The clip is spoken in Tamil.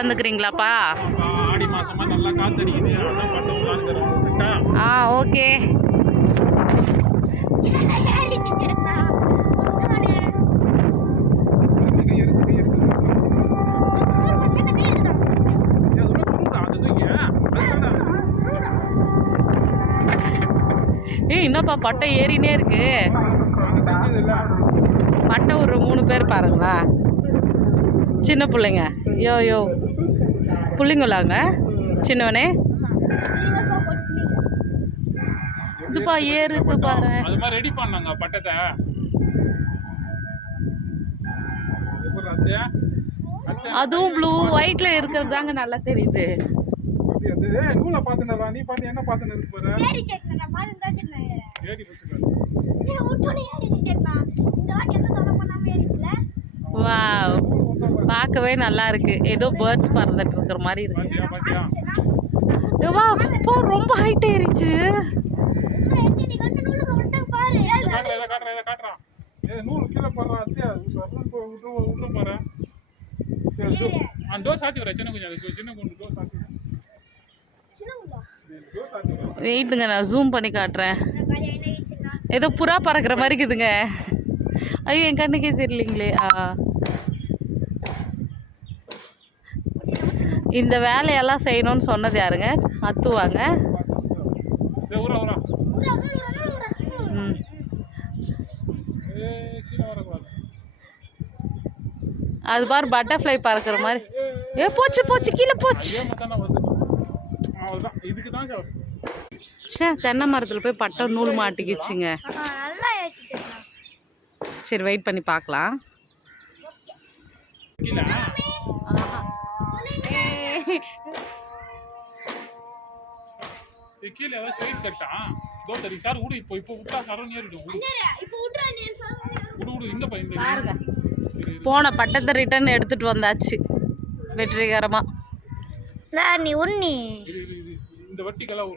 வந்துக்கிறீங்களாப்பா? ஆடி மாசமா நல்லா காத்தடிக்குது. அதான் பட்டோம். ஓகே. என்னப்பா பட்டை ஏறினே இருக்கு. பட்டை ஒரு 3 பேர் பாருங்களா, சின்ன பிள்ளைங்க. யோ பிள்ளைங்களாங்க சின்னவனே. இதுப்பா ஏறுது பாரு. அது மாதிரி ரெடி பண்ணாங்க பட்டத்தை. அதுவும் ப்ளூ ஒயிட்ல இருக்கிறது தாங்க நல்லா தெரியுது. நூலை பாத்துனடா நீ பாத்து என்ன பாத்துன இருக்கு பாரு. சரி செக் நான் பாத்துட்டா செக் ஏடி புடிச்சா. சரி உடனே ஏடி செக்னா. இந்த வாட்டி என்ன தொலை பண்ணாம ஏறிச்சல. வாவ், பார்க்கவே நல்லா இருக்கு. ஏதோ பேர்ட்ஸ் பறந்துட்டு இருக்கிற மாதிரி இருக்கு. பாத்தியா ஏவா போ, ரொம்ப ஹைட் ஏறிச்சு. ஏடி கண்ணு நூலுக்கு வந்து பாரு. காட்றா. நூல் கீழ போறா அத்தியா. உள்ள போறா. டோர் சாத்தி வர சின்ன கொஞ்சம் டோர் சாத்தி. வெயிட்டுங்க, நான் ஜூம் பண்ணி காட்டுறேன். ஏதோ புறா பறக்கிற மாதிரி இருக்குதுங்க. ஐயோ என் கண்ணுக்கே தெரியலீங்களே. இந்த வேலையெல்லாம் செய்யணும்னு சொன்னது யாருங்க? அத்துவாங்க. அது பாரு பட்டர்ஃப்ளை பறக்கிற மாதிரி. போச்சு கீழே போச்சு. தென்னை மரத்தில் போய் பட்டை நூல் மாட்டிக்கிச்சுங்க. சரி வெயிட் பண்ணி பார்க்கலாம். போன பட்டத்தை ரிட்டர்ன் எடுத்துட்டு வந்தாச்சு வெற்றிகரமா. இந்த வட்டிக்கெல்லாம்